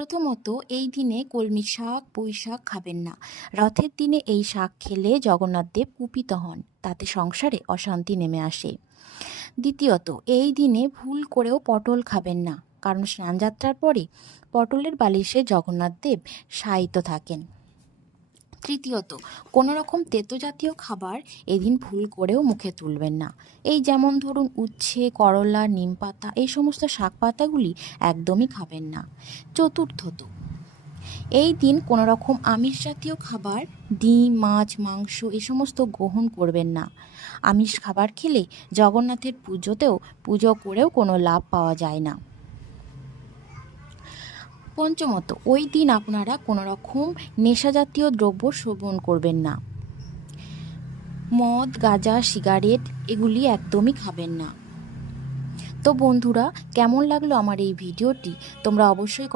প্রথমত এই দিনে কলমি শাক পুঁই শাক খাবেন না। রথের দিনে এই শাক খেলে জগন্নাথদেব কুপিত হন, তাতে সংসারে অশান্তি নেমে আসে। দ্বিতীয়ত এই দিনে ভুল করেও পটল খাবেন না, কারণ স্নানযাত্রার পরে পটলের বালিশে জগন্নাথদেব শায়িত থাকেন। তৃতীয়ত কোনো রকম তেতো জাতীয় খাবার এদিন ভুল করেও মুখে তুলবেন না। এই যেমন ধরুন উচ্ছে, করলা, নিমপাতা, এই সমস্ত শাক পাতাগুলি একদমই খাবেন না। চতুর্থত এই দিন কোনো রকম আমিষ জাতীয় খাবার, ডিম, মাছ, মাংস এই সমস্ত গ্রহণ করবেন না। আমিষ খাবার খেলে জগন্নাথের পুজো করেও কোনো লাভ পাওয়া যায় না। পঞ্চমত ওই দিন আপনারা কোনো রকম নেশাজাতীয় দ্রব্য সেবন করবেন না। মদ, গাঁজা, সিগারেট এগুলি একদমই খাবেন না। তো বন্ধুরা, কেমন লাগলো আমার এই ভিডিওটি তোমরা অবশ্যই